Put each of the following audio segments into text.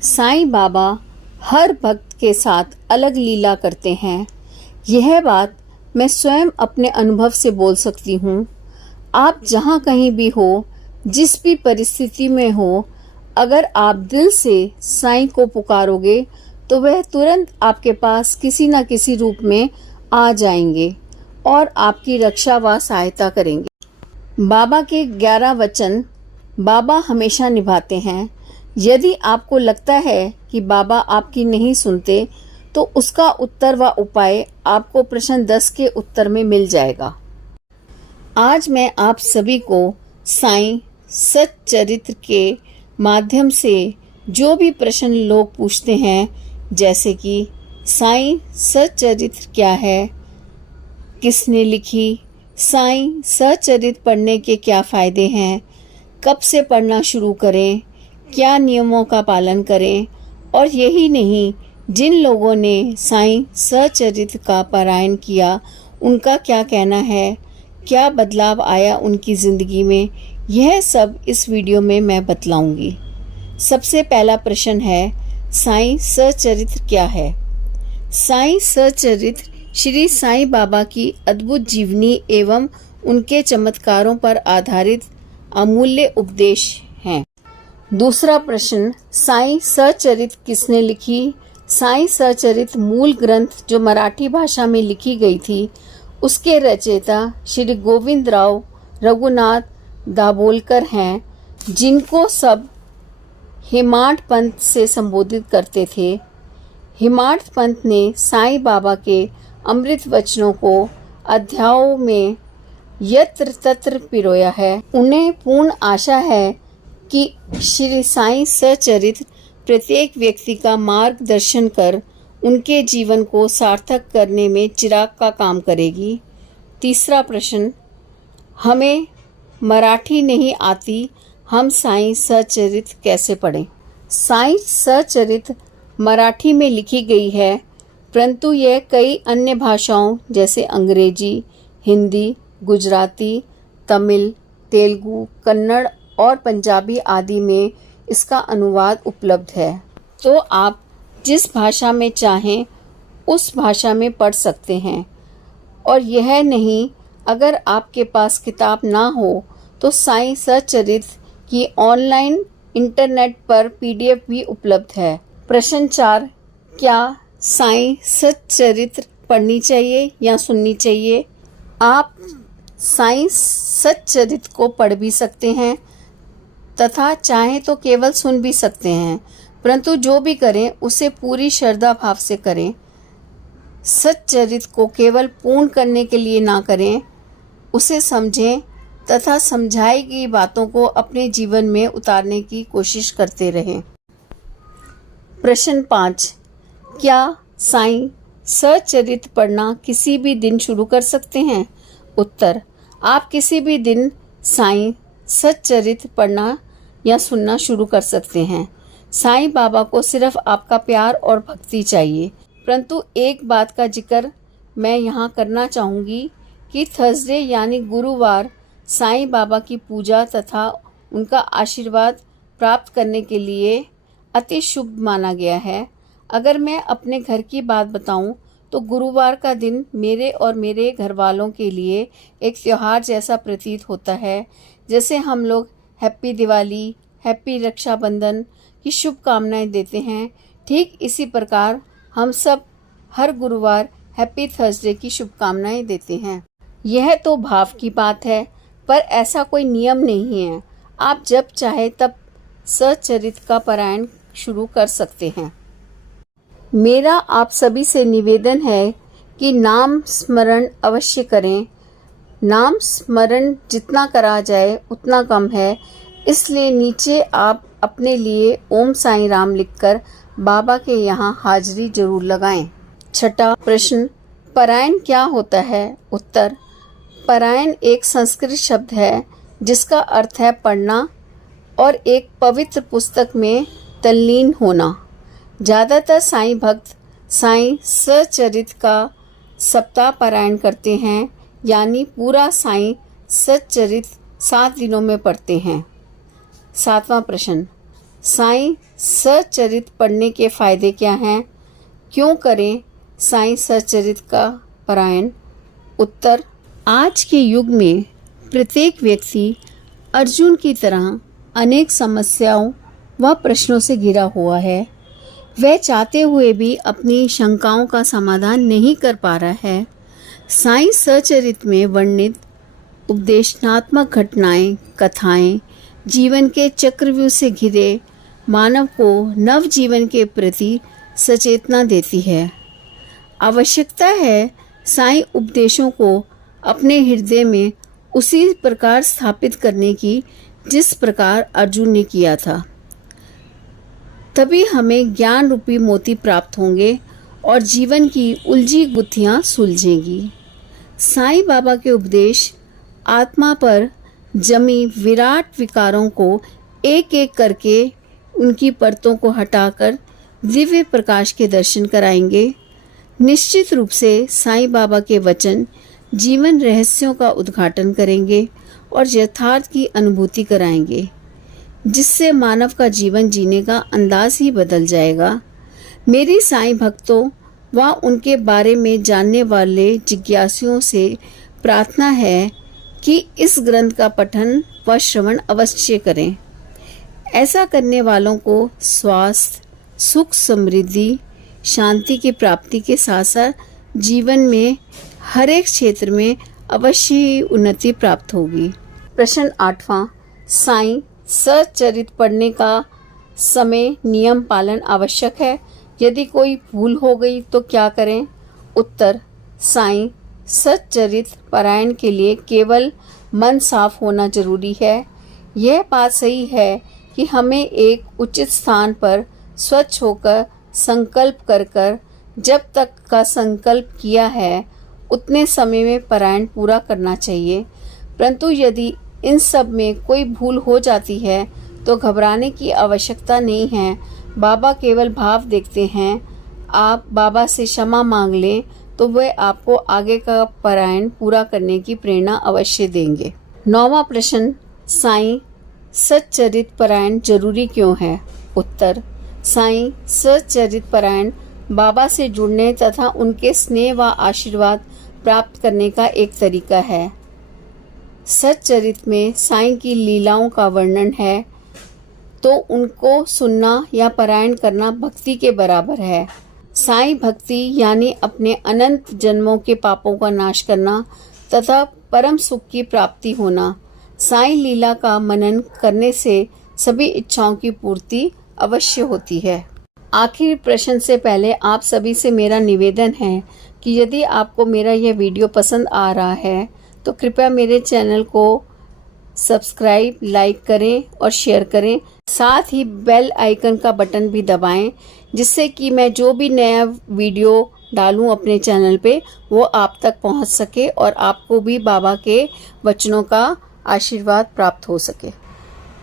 साईं बाबा हर भक्त के साथ अलग लीला करते हैं। यह बात मैं स्वयं अपने अनुभव से बोल सकती हूँ। आप जहाँ कहीं भी हो, जिस भी परिस्थिति में हो, अगर आप दिल से साईं को पुकारोगे तो वह तुरंत आपके पास किसी न किसी रूप में आ जाएंगे और आपकी रक्षा व सहायता करेंगे। बाबा के 11 वचन बाबा हमेशा निभाते हैं। यदि आपको लगता है कि बाबा आपकी नहीं सुनते, तो उसका उत्तर व उपाय आपको प्रश्न 10 के उत्तर में मिल जाएगा। आज मैं आप सभी को साईं सच्चरित्र के माध्यम से जो भी प्रश्न लोग पूछते हैं, जैसे कि साईं सच्चरित्र क्या है, किसने लिखी, साईं सच्चरित्र पढ़ने के क्या फ़ायदे हैं, कब से पढ़ना शुरू करें, क्या नियमों का पालन करें, और यही नहीं, जिन लोगों ने साईं सच्चरित्र का पारायण किया उनका क्या कहना है, क्या बदलाव आया उनकी ज़िंदगी में, यह सब इस वीडियो में मैं बतलाऊंगी। सबसे पहला प्रश्न है, साईं सच्चरित्र क्या है? साईं सच्चरित्र श्री साईं बाबा की अद्भुत जीवनी एवं उनके चमत्कारों पर आधारित अमूल्य उपदेश हैं। दूसरा प्रश्न, साईं सच्चरित्र किसने लिखी? साईं सच्चरित्र मूल ग्रंथ जो मराठी भाषा में लिखी गई थी, उसके रचयिता श्री गोविंदराव रघुनाथ दाभोलकर हैं, जिनको सब हेमाड पंथ से संबोधित करते थे। हेमाड पंथ ने साईं बाबा के अमृत वचनों को अध्यायों में यत्र तत्र पिरोया है। उन्हें पूर्ण आशा है कि श्री साईं सच्चरित्र प्रत्येक व्यक्ति का मार्गदर्शन कर उनके जीवन को सार्थक करने में चिराग का काम करेगी। तीसरा प्रश्न, हमें मराठी नहीं आती, हम साईं सच्चरित्र कैसे पढ़ें? साईं सच्चरित्र मराठी में लिखी गई है, परंतु यह कई अन्य भाषाओं जैसे अंग्रेजी, हिंदी, गुजराती, तमिल, तेलुगु, कन्नड़ और पंजाबी आदि में इसका अनुवाद उपलब्ध है। तो आप जिस भाषा में चाहें उस भाषा में पढ़ सकते हैं। और यह नहीं, अगर आपके पास किताब ना हो तो साईं सच्चरित्र की ऑनलाइन इंटरनेट पर PDF भी उपलब्ध है। प्रश्न 4, क्या साईं सच्चरित्र पढ़नी चाहिए या सुननी चाहिए? आप साईं सच्चरित्र को पढ़ भी सकते हैं तथा चाहें तो केवल सुन भी सकते हैं, परंतु जो भी करें उसे पूरी श्रद्धा भाव से करें। सच्चरित्र को केवल पूर्ण करने के लिए ना करें, उसे समझें तथा समझाई गई बातों को अपने जीवन में उतारने की कोशिश करते रहें। प्रश्न 5, क्या साईं सच्चरित्र पढ़ना किसी भी दिन शुरू कर सकते हैं? उत्तर, आप किसी भी दिन साईं सच्चरित्र पढ़ना या सुनना शुरू कर सकते हैं। साईं बाबा को सिर्फ आपका प्यार और भक्ति चाहिए। परंतु एक बात का जिक्र मैं यहाँ करना चाहूँगी कि थर्सडे यानी गुरुवार साईं बाबा की पूजा तथा उनका आशीर्वाद प्राप्त करने के लिए अति शुभ माना गया है। अगर मैं अपने घर की बात बताऊं तो गुरुवार का दिन मेरे और मेरे घर वालों के लिए एक त्यौहार जैसा प्रतीत होता है। जैसे हम लोग हैप्पी दिवाली, हैप्पी रक्षाबंधन की शुभकामनाएं देते हैं, ठीक इसी प्रकार हम सब हर गुरुवार हैप्पी थर्सडे की शुभकामनाएं देते हैं। यह तो भाव की बात है, पर ऐसा कोई नियम नहीं है। आप जब चाहे तब सच्चरित्र का पारायण शुरू कर सकते हैं। मेरा आप सभी से निवेदन है कि नाम स्मरण अवश्य करें। नाम स्मरण जितना करा जाए उतना कम है, इसलिए नीचे आप अपने लिए ओम साईं राम लिखकर बाबा के यहाँ हाजिरी जरूर लगाएं। छठा प्रश्न, पारायण क्या होता है? उत्तर, पारायण एक संस्कृत शब्द है जिसका अर्थ है पढ़ना और एक पवित्र पुस्तक में तल्लीन होना। ज़्यादातर साईं भक्त साईं सच्चरित्र का सप्ताह पारायण करते हैं, यानी पूरा साईं सच्चरित्र 7 दिनों में पढ़ते हैं। 7वां प्रश्न, साईं सच्चरित पढ़ने के फायदे क्या हैं? क्यों करें साईं सच्चरित का पारायण? उत्तर, आज के युग में प्रत्येक व्यक्ति अर्जुन की तरह अनेक समस्याओं व प्रश्नों से घिरा हुआ है। वह चाहते हुए भी अपनी शंकाओं का समाधान नहीं कर पा रहा है। साईं सच्चरित में वर्णित उपदेशनात्मक घटनाएं, कथाएं जीवन के चक्रव्यूह से घिरे मानव को नव जीवन के प्रति सचेतना देती है। आवश्यकता है साईं उपदेशों को अपने हृदय में उसी प्रकार स्थापित करने की जिस प्रकार अर्जुन ने किया था। तभी हमें ज्ञान रूपी मोती प्राप्त होंगे और जीवन की उलझी गुत्थियां सुलझेंगी। साईं बाबा के उपदेश आत्मा पर जमी विराट विकारों को एक एक करके उनकी परतों को हटाकर दिव्य प्रकाश के दर्शन कराएंगे। निश्चित रूप से साईं बाबा के वचन जीवन रहस्यों का उद्घाटन करेंगे और यथार्थ की अनुभूति कराएंगे, जिससे मानव का जीवन जीने का अंदाज ही बदल जाएगा। मेरी साईं भक्तों व उनके बारे में जानने वाले जिज्ञासुओं से प्रार्थना है कि इस ग्रंथ का पठन व श्रवण अवश्य करें। ऐसा करने वालों को स्वास्थ्य, सुख, समृद्धि, शांति की प्राप्ति के साथ साथ जीवन में हर एक क्षेत्र में अवश्य ही उन्नति प्राप्त होगी। प्रश्न 8वां, साईं सच्चरित पढ़ने का समय नियम पालन आवश्यक है? यदि कोई भूल हो गई तो क्या करें? उत्तर, साईं सच्चरित पारायण के लिए केवल मन साफ होना जरूरी है। यह बात सही है कि हमें एक उचित स्थान पर स्वच्छ होकर संकल्प कर जब तक का संकल्प किया है उतने समय में पारायण पूरा करना चाहिए। परंतु यदि इन सब में कोई भूल हो जाती है तो घबराने की आवश्यकता नहीं है। बाबा केवल भाव देखते हैं। आप बाबा से क्षमा मांग लें तो वह आपको आगे का पारायण पूरा करने की प्रेरणा अवश्य देंगे। 9वां प्रश्न, साईं सच्चरित पारायण जरूरी क्यों है? उत्तर, साईं सच्चरित पारायण बाबा से जुड़ने तथा उनके स्नेह व आशीर्वाद प्राप्त करने का एक तरीका है। सच्चरित में साईं की लीलाओं का वर्णन है तो उनको सुनना या पारायण करना भक्ति के बराबर है। साईं भक्ति यानी अपने अनंत जन्मों के पापों का नाश करना तथा परम सुख की प्राप्ति होना। साईं लीला का मनन करने से सभी इच्छाओं की पूर्ति अवश्य होती है। आखिरी प्रश्न से पहले आप सभी से मेरा निवेदन है कि यदि आपको मेरा यह वीडियो पसंद आ रहा है तो कृपया मेरे चैनल को सब्सक्राइब, लाइक करें और शेयर करें। साथ ही बेल आइकन का बटन भी दबाएं, जिससे कि मैं जो भी नया वीडियो डालूं अपने चैनल पे वो आप तक पहुंच सके और आपको भी बाबा के वचनों का आशीर्वाद प्राप्त हो सके।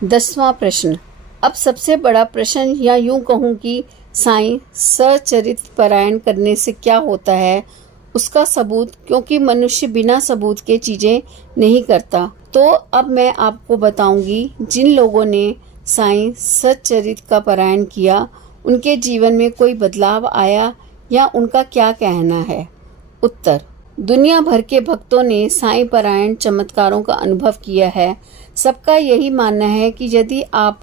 10वां प्रश्न, अब सबसे बड़ा प्रश्न, या यूं कहूं कि साईं सच्चरित पारायण करने से क्या होता है, उसका सबूत, क्योंकि मनुष्य बिना सबूत के चीजें नहीं करता। तो अब मैं आपको बताऊंगी जिन लोगों ने साईं सच्चरित का पारायण किया उनके जीवन में कोई बदलाव आया या उनका क्या कहना है। उत्तर, दुनिया भर के भक्तों ने साईं पारायण चमत्कारों का अनुभव किया है। सबका यही मानना है कि यदि आप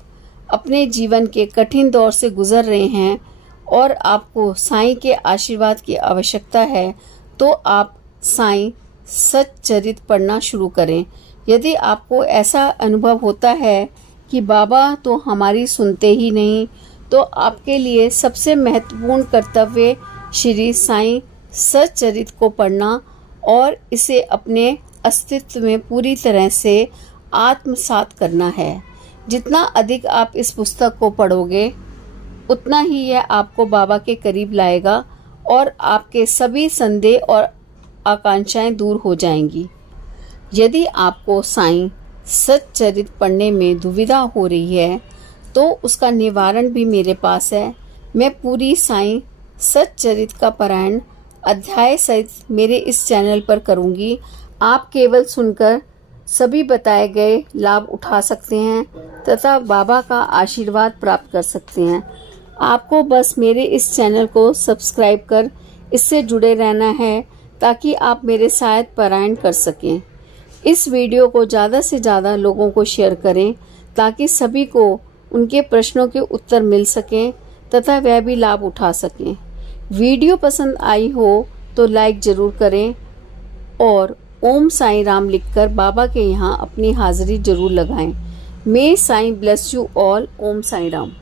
अपने जीवन के कठिन दौर से गुजर रहे हैं और आपको साईं के आशीर्वाद की आवश्यकता है तो आप साईं सच्चरित पढ़ना शुरू करें। यदि आपको ऐसा अनुभव होता है कि बाबा तो हमारी सुनते ही नहीं, तो आपके लिए सबसे महत्वपूर्ण कर्तव्य श्री साईं सच्चरित को पढ़ना और इसे अपने अस्तित्व में पूरी तरह से आत्मसात करना है। जितना अधिक आप इस पुस्तक को पढ़ोगे उतना ही यह आपको बाबा के करीब लाएगा और आपके सभी संदेह और आकांक्षाएं दूर हो जाएंगी। यदि आपको साईं सच्चरित पढ़ने में दुविधा हो रही है तो उसका निवारण भी मेरे पास है। मैं पूरी साईं सच्चरित का पारायण अध्याय सहित मेरे इस चैनल पर करूंगी। आप केवल सुनकर सभी बताए गए लाभ उठा सकते हैं तथा बाबा का आशीर्वाद प्राप्त कर सकते हैं। आपको बस मेरे इस चैनल को सब्सक्राइब कर इससे जुड़े रहना है ताकि आप मेरे साथ पारायण कर सकें। इस वीडियो को ज़्यादा से ज़्यादा लोगों को शेयर करें ताकि सभी को उनके प्रश्नों के उत्तर मिल सकें तथा वह भी लाभ उठा सकें। वीडियो पसंद आई हो तो लाइक ज़रूर करें और ओम साईं राम लिखकर बाबा के यहाँ अपनी हाज़िरी ज़रूर लगाएं। May Sai bless you all. Om Sai Ram.